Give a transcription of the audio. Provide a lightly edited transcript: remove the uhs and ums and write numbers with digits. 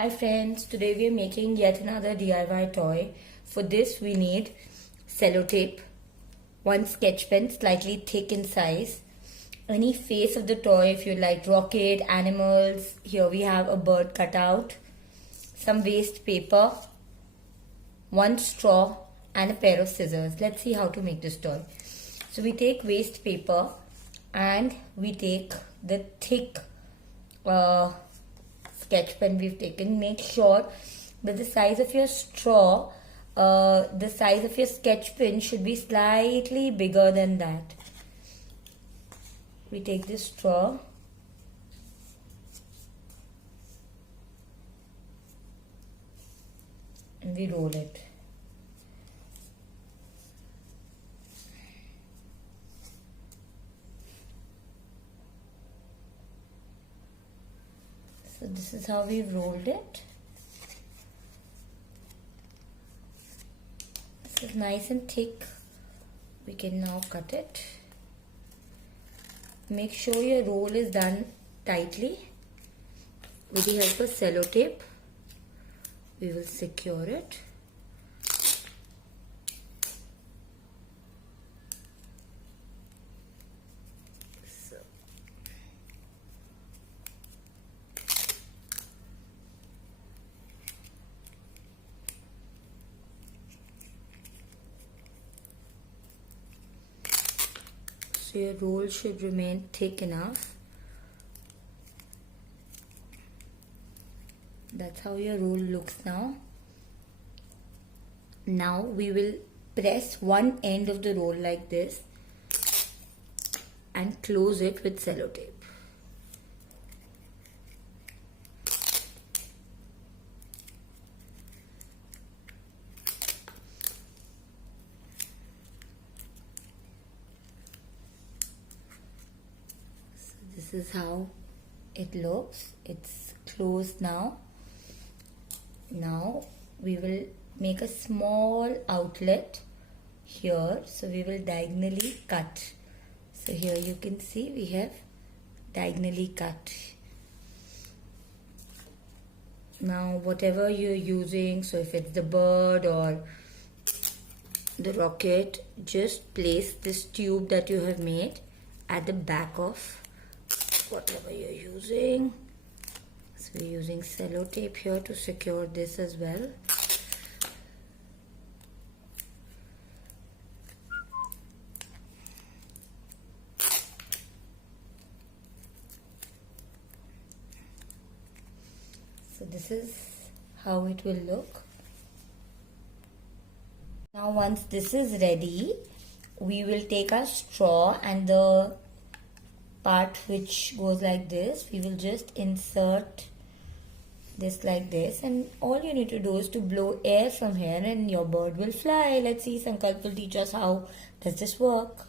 Hi friends, today we are making yet another DIY toy. For this we need sellotape, one sketch pen slightly thick in size, any face of the toy if you like rocket, animals, here we have a bird cut out, some waste paper, one straw and a pair of scissors. Let's see how to make this toy. So we take waste paper and we take the thick sketch pen we've taken. Make sure that the size of your straw, the size of your sketch pen should be slightly bigger than that. We take this straw and we roll it. So this is how we've rolled it. This is nice and thick. We can now cut it. Make sure your roll is done tightly. With the help of sellotape, we will secure it. So your roll should remain thick enough. That's how your roll looks now. Now we will press one end of the roll like this and close it with sellotape. This is how it looks. It's closed now. Now we will make a small outlet here. So we will diagonally cut. So here you can see we have diagonally cut. Now whatever you're using, so if it's the bird or the rocket, just place this tube that you have made at the back of whatever you're using. So we're using sellotape here to secure this as well. So this is how it will look. Now once this is ready, we will take our straw and the part which goes like this, we will just insert this like this, and all you need to do is to blow air from here and your bird will fly. Let's see, Sankalp will teach us how does this work.